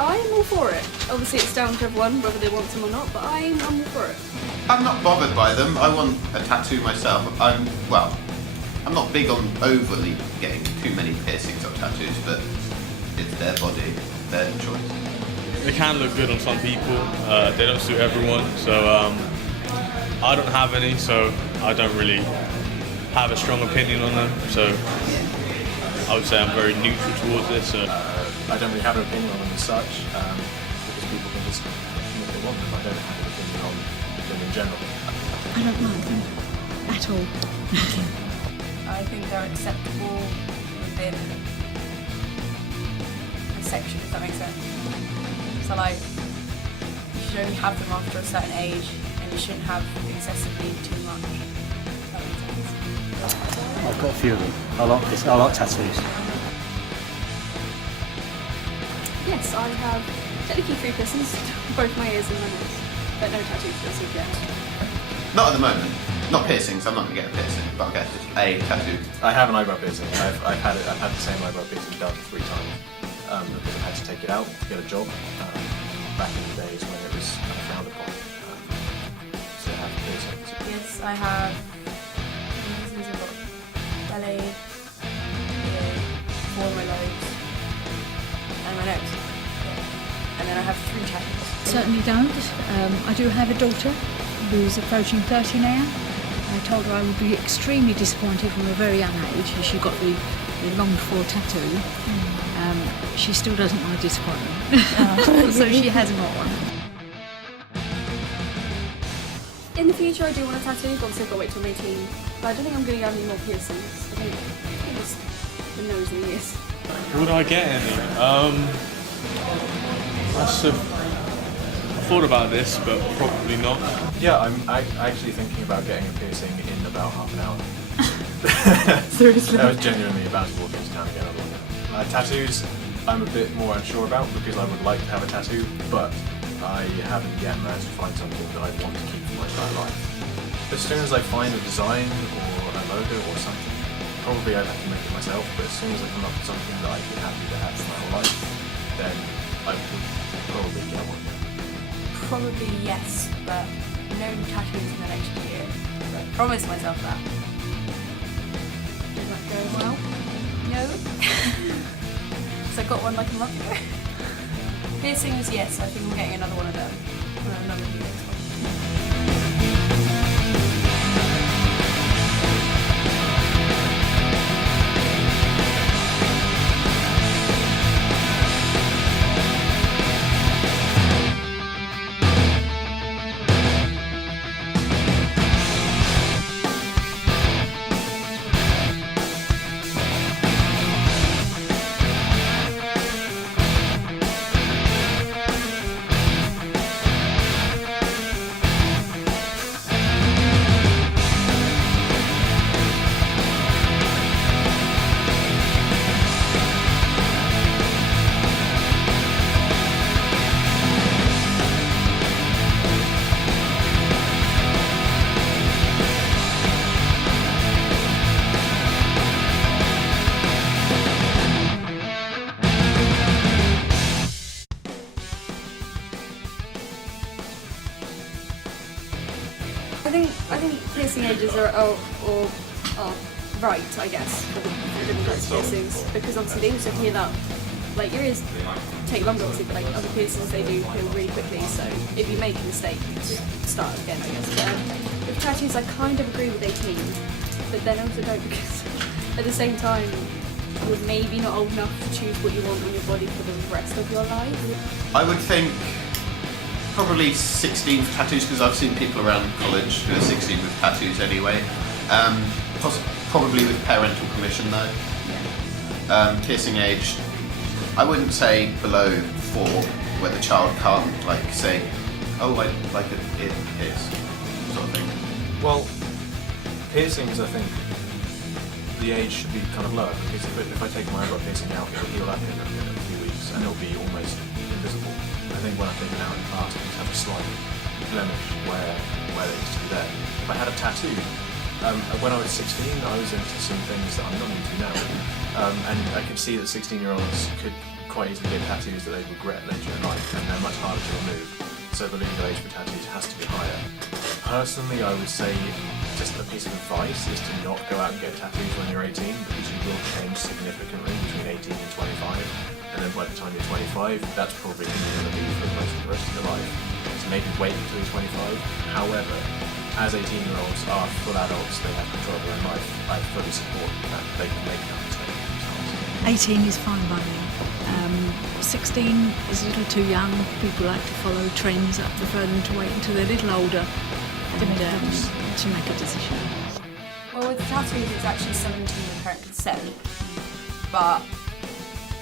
I'm all for it. Obviously it's down to everyone whether they want them or not, but I'm all for it. I'm not bothered by them. I want a tattoo myself. I'm not big on overly getting too many piercings or tattoos, but it's their body, their choice. They can look good on some people. They don't suit everyone, so I don't have any, so I don't really have a strong opinion on them. So I would say I'm very neutral towards this. So I don't really have an opinion on them as such, because people can just do what they want them. I don't have an opinion on them in general. I don't like them at all. I think they're acceptable within a section, if that makes sense. So like, you should only have them after a certain age, and you shouldn't have excessively too much. If that makes sense. I've got a few of them. I like tattoos. Yes, I have technically 3 piercings, both my ears and my nose, but no tattoos as of yet. Not at the moment. Not piercings. I'm not going to get a piercing, but I'll get a tattoo. I have an eyebrow piercing. I've had the same eyebrow piercing done 3 times because I had to take it out to get a job back in the days when it was kind of frowned upon to have piercings. Yes, I have piercings. I've got belly, ear, 4 of my legs, and my nose. And then I have 3 tattoos. Certainly don't. I do have a daughter who's approaching 30 now. I told her I would be extremely disappointed from a very young age if she got the longed-for tattoo. She still doesn't want to disappoint me, so she hasn't got one. In the future I do want a tattoo, but obviously I've got to wait till I'm 18. But I don't think I'm going to get any more piercings. I think just the nose and the ears. would I get any? I thought about this, but probably not. Yeah, I'm actually thinking about getting a piercing in about half an hour. Seriously? I was genuinely about to walk into town and get another one. Tattoos, I'm a bit more unsure about because I would like to have a tattoo, but I haven't yet managed to find something that I want to keep for my entire life. As soon as I find a design or a logo or something, probably I'd have to make it myself, but as soon as I come up with something that I'd be happy to have for my whole life, then I would probably get one. Probably yes, but no tattoos in the next year. I promised myself that. Did that go well? No. Because I got one like a month ago. Piercings, yes, I think I'm getting another one of them. Another new next one. I think piercing ages are right, I guess, for the different types of piercings, because obviously they also heal up. Like your ears take longer, obviously, but like other piercings they do heal really quickly. So if you make a mistake, you start again, I guess. But with tattoos, I kind of agree with 18, but then also don't, because at the same time, you're maybe not old enough to choose what you want on your body for the rest of your life. I would think probably 16 for tattoos, because I've seen people around college who are 16 with tattoos anyway. Probably with parental permission though. Yeah. Piercing age, I wouldn't say below 4, where the child can't like say, oh, I like it pierce, sort of thing. Well, piercings, I think the age should be kind of lower, because if I take my eyebrow piercing out, it'll heal up in a few weeks and it'll be almost invisible. I think when I've taken it out in the past, I just have a slight blemish where they used to be there. If I had a tattoo, when I was 16, I was into some things that I'm not into now, and I could see that 16-year-olds could quite easily get tattoos that they regret later in life, and they're much harder to remove. So the legal age for tattoos has to be higher. Personally, I would say just a piece of advice is to not go out and get tattoos when you're 18, because you will change significantly between 18 and 25. And then by the time you're 25, that's probably who you're going to be for most of the rest of your life. So maybe wait until you're 25. However, as 18-year-olds are full adults, they have control of their own life. I fully support that they can make that mistake themselves. 18 is fine by me. 16 is a little too young. People like to follow trends. I prefer them to wait until they're a little older and to make a decision. Well, with the tattoos, it's actually 17 with parent consent, but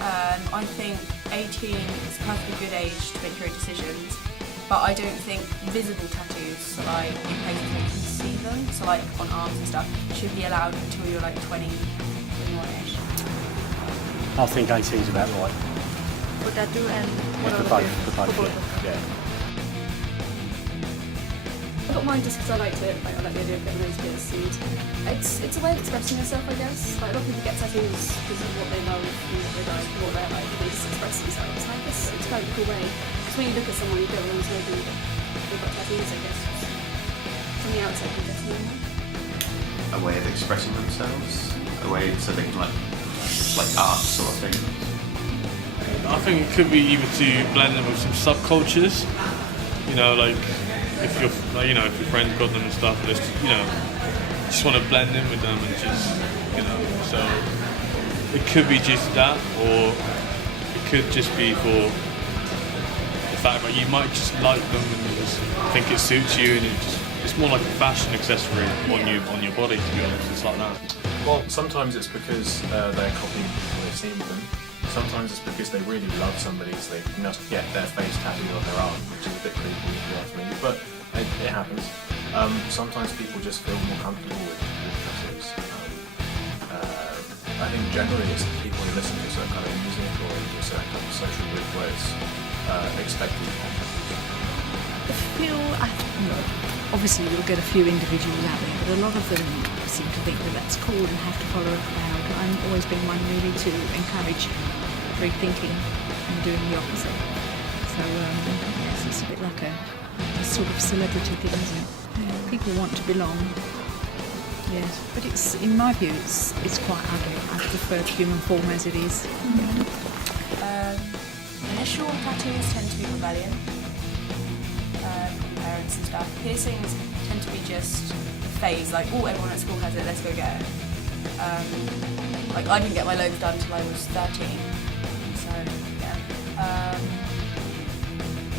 I think 18 is a perfectly good age to make your own decisions. But I don't think visible tattoos, so like in places where you can see them, so like on arms and stuff, should be allowed until you're like 20, 21-ish. I think 18 is about right. For tattoo and For both, yeah. I got mine just because I liked it. Like, I like the idea of getting those bits, and it's a way of expressing yourself, I guess. Like, a lot of people get tattoos because of what they love, what they like, what they're like. They just express themselves. Like, it's quite a cool way. Because when you look at someone, you don't always know they've got tattoos, I guess. From the outside, you get to know them. A way of expressing themselves, a way so they can like art sort of thing. I think it could be either to blend them with some subcultures, you know, like if your friends got them and stuff, just want to blend in with them and just, so it could be just that, or it could just be for the fact that you might just like them and you just think it suits you, and it's more like a fashion accessory on your body, to be honest. It's like that. Well, sometimes it's because they're copying people they've seen with them. Sometimes it's because they really love somebody, so they must get their face tattooed on their arm, which is a bit creepy if you ask me, but it happens. Sometimes people just feel more comfortable with tattoos. I think generally it's people who listen to a certain kind of music or into a certain kind of social group where it's expected to have tattoos. Obviously you'll get a few individuals out there, but a lot of them seem to think that that's cool and have to follow a crowd. I'm always been one really to encourage free thinking and doing the opposite. So yes, it's a bit like a sort of celebrity thing, isn't it? People want to belong. Yes, but it's, in my view, it's quite ugly. I prefer the human form as it is. Initial tattoos tend to be rebellion. Parents and stuff. Piercings tend to be just a phase, like, oh, everyone at school has it, let's go get it. Like, I didn't get my lobes done until I was 13, so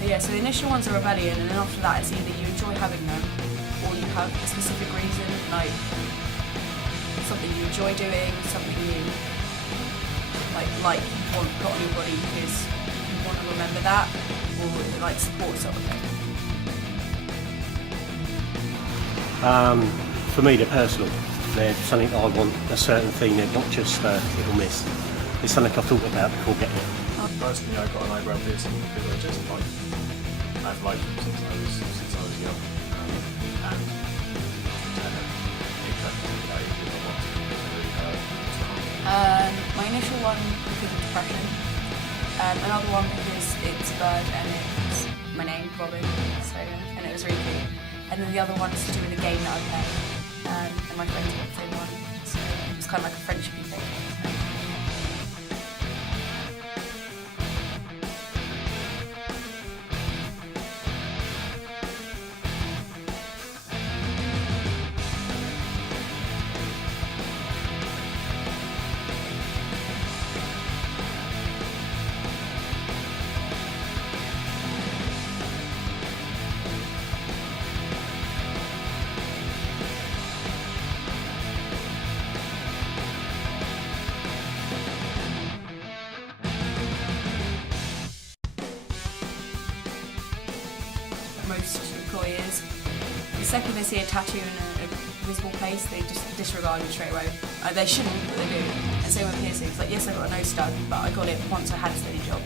yeah. So the initial ones are rebellion, and then after that it's either you enjoy having them, or you have a specific reason, like something you enjoy doing, something you like want got on your body because you want to remember that, or like support something. For me, they're personal. They're something that I want, a certain thing. They're not just little miss. It's something I've thought about before getting it. Personally, I got an eyebrow piercing because I've liked them since I was young, and My initial one because of depression, another one because it's a bird and it's my name, Robin, so, and it was really cool. And then the other one is to do with a game that I play, and my friends got the same one, so it was kind of like a friendshipy thing. Most employers, the second they see a tattoo in a visible place, they just disregard it straight away. They shouldn't, but they do. And same with piercings. Like, yes, I got a nose stud, but I got it once I had a steady job.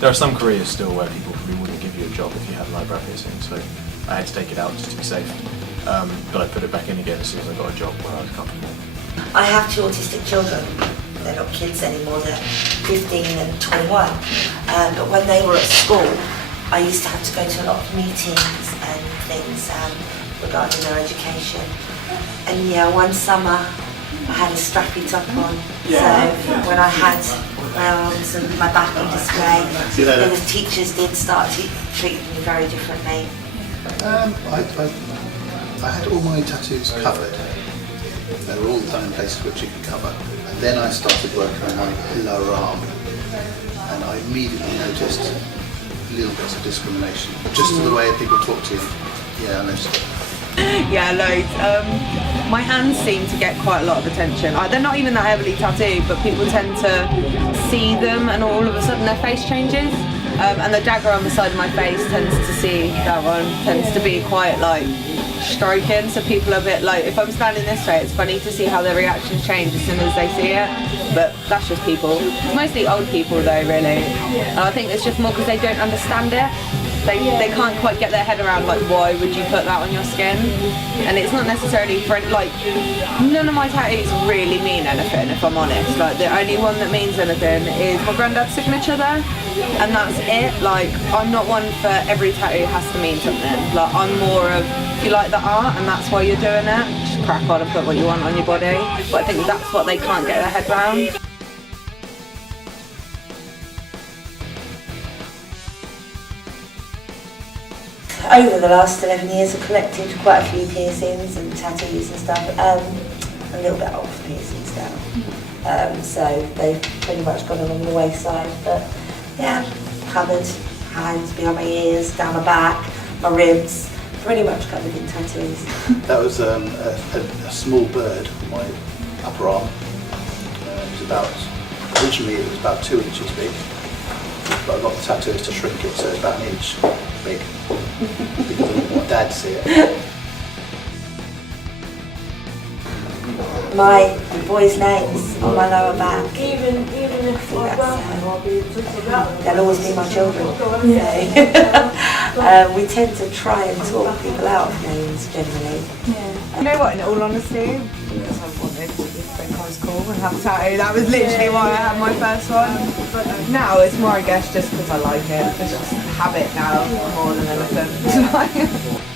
There are some careers still where people probably wouldn't give you a job if you had an eyebrow piercing, so I had to take it out just to be safe. But I put it back in again as soon as I got a job where I was comfortable. I have two autistic children, they're not kids anymore, they're 15 and 21. But when they were at school, I used to have to go to a lot of meetings and things regarding their education. And yeah, one summer I had a strappy top on, so when I had my arms and my back on display, the teachers did start treating me very differently. I had all my tattoos covered. They were all done in places which you could cover. And then I started working on my lower arm, and I immediately noticed little bits of discrimination, just to the way people talk to you. Yeah, I noticed. Yeah, loads. My hands seem to get quite a lot of attention. They're not even that heavily tattooed, but people tend to see them and all of a sudden their face changes. And the dagger on the side of my face tends to be quite like striking, so people are a bit like, if I'm standing this way, it's funny to see how their reactions change as soon as they see it, but that's just people. It's mostly old people though, really. And I think it's just more because they don't understand it. They can't quite get their head around, like, why would you put that on your skin? And it's not necessarily for, like, none of my tattoos really mean anything, if I'm honest. Like, the only one that means anything is my granddad's signature there, and that's it. Like, I'm not one for every tattoo has to mean something. Like, I'm more of, if you like the art and that's why you're doing it, just crack on and put what you want on your body. But I think that's what they can't get their head around. Over the last 11 years I've collected quite a few piercings and tattoos and stuff. I'm a little bit old for piercings now. So they've pretty much gone along the wayside. But yeah, covered, hands behind my ears, down my back, my ribs, pretty much covered in tattoos. That was a small bird on my upper arm. Originally it was about 2 inches big, but I got the tattooist to shrink it so it's about 1 inch big, because I didn't want Dad to see it. My boys' names on my lower back. Even if They'll always be my children. We tend to try and talk people out of names generally. You know what, in all honesty, because I wanted to think I was cool and have a tattoo, that was literally why I had my first one. But now it's more, I guess, just because I like it. It's just habit now more than anything.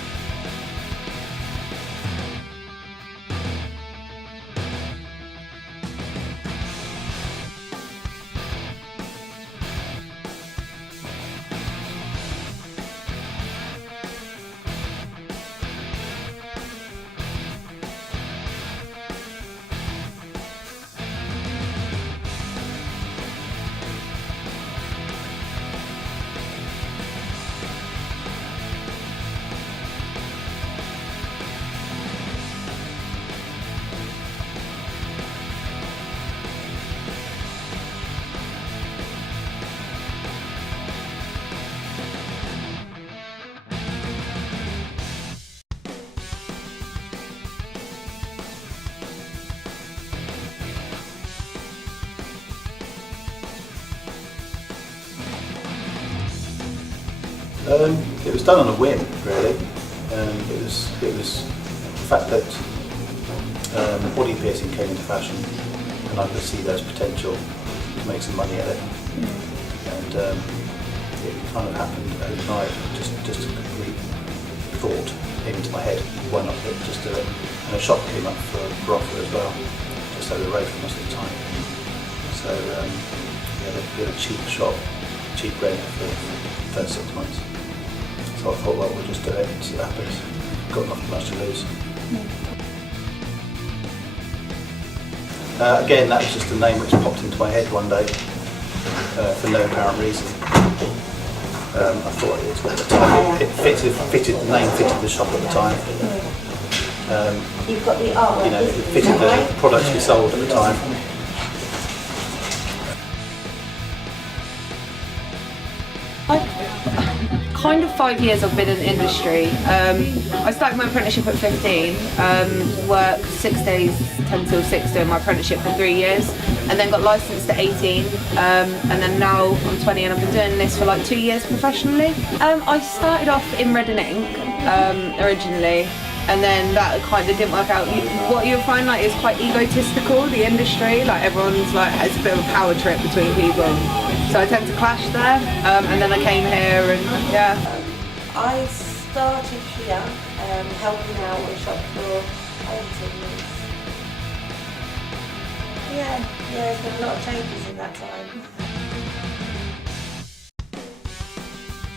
It was done on a whim, really. It was the fact that body piercing came into fashion, and I could see there's potential to make some money at it. And it kind of happened overnight, just a complete thought came into my head. Why not just do it? And a shop came up for Brocker as well, just over the road from us at the time. So they had a cheap shop, cheap rent for the first 6 months. So I thought, well, we'll just do it and see what happens. Got nothing much to lose. Again, that was just a name which popped into my head one day for no apparent reason. I thought it was at the time, the name fitted the shop at the time. You've got the art. You know, it fitted the products we sold at the time. Kind of 5 years I've been in the industry. I started my apprenticeship at 15, worked 6 days, 10 till 6 doing my apprenticeship for 3 years, and then got licensed at 18, and then now I'm 20 and I've been doing this for like 2 years professionally. I started off in Red and Ink originally, and then that kind of didn't work out. What you'll find like is quite egotistical, the industry, like everyone's like has a bit of a power trip between people, so I tend to clash there, and then I came here and yeah. I started here helping out on shop floor 18 years. Yeah, there's been a lot of changes in that time.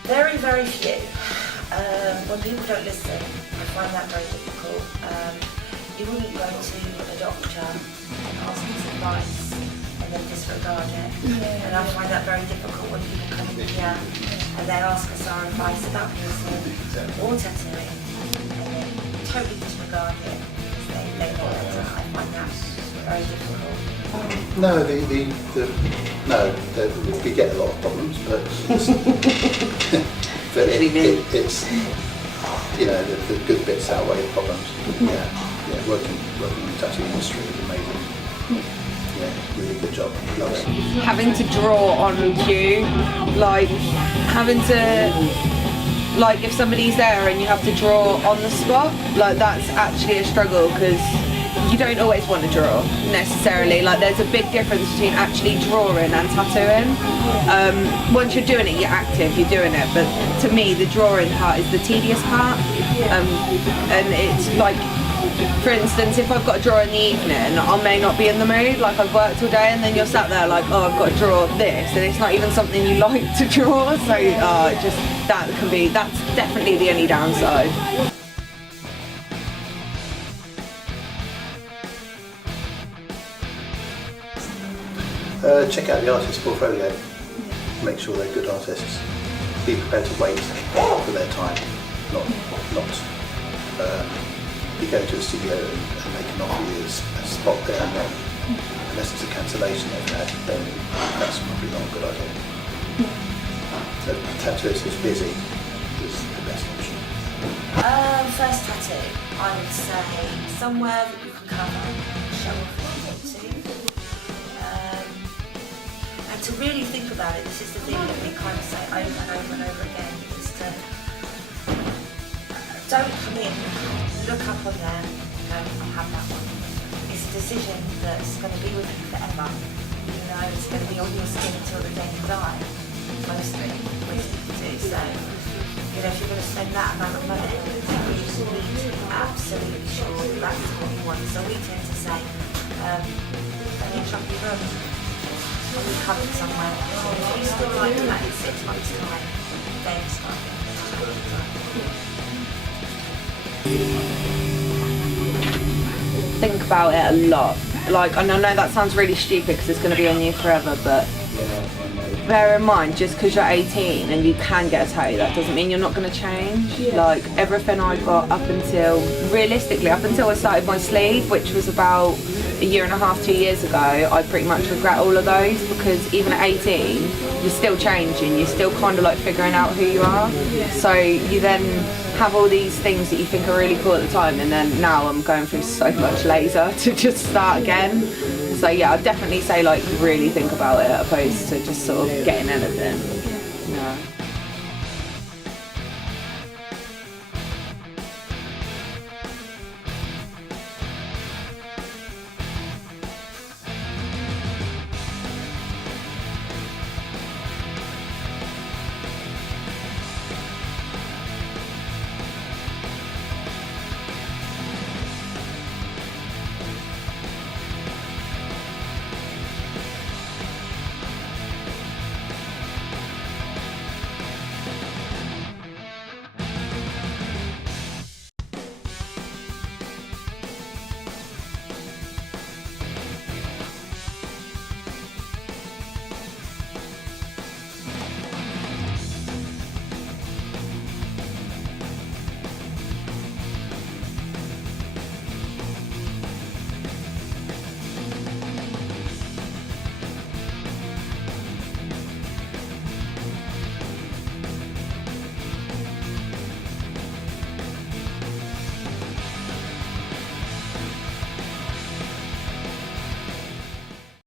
Very, very few. When people don't listen, I find that very difficult. You wouldn't go to a doctor and ask his advice and then disregard it. And I find that very difficult when people come in here and they ask us our advice about piercing or tattooing and then totally disregard it because they know better. I find that very difficult. No, we get a lot of problems, but it's you know the good bits outweigh the problems. Yeah, working in the tattoo industry is amazing. Yeah, really good job. Love it. Having to draw on cue, like having to, like if somebody's there and you have to draw on the spot, like that's actually a struggle because you don't always want to draw necessarily. Like there's a big difference between actually drawing and tattooing. Once you're doing it, you're active, you're doing it. But to me, the drawing part is the tedious part. And it's like, for instance, if I've got to draw in the evening, I may not be in the mood. Like I've worked all day, and then you're sat there like, oh, I've got to draw this, and it's not even something you like to draw. So that's definitely the only downside. Check out the artist's portfolio. Make sure they're good artists. Be prepared to wait for their time. Not you go to a studio and they can offer you a spot there and then, unless it's a cancellation they've had, then that's probably not a good idea. So tattooist who's busy is the best option. First tattoo, I would say somewhere that you can cover, show off what you want to. And to really think about it, this is the thing that we kind of say over and over and over again, is to don't come in, look up on there, go, I'll have that one. It's a decision that's going to be with you forever. You know, it's going to be on your skin until the day you die, mostly, most people do. So, you know, if you're going to spend that amount of money, you need to be absolutely sure that that's what you want. So we tend to say, don't you shop your room, and we covered somewhere. So if you still like that in 6 months' time, then start thinking. Think about it a lot. Like, and I know that sounds really stupid because it's going to be on you forever, but bear in mind, just because you're 18 and you can get a tattoo, that doesn't mean you're not going to change. Like, everything I got realistically, up until I started my sleeve, which was about 1.5 years, 2 years ago, I pretty much regret all of those, because even at 18, you're still changing, you're still kind of like figuring out who you are. So you then have all these things that you think are really cool at the time, and then now I'm going through so much laser to just start again. So yeah, I'd definitely say like really think about it, opposed to just sort of getting anything. Yeah.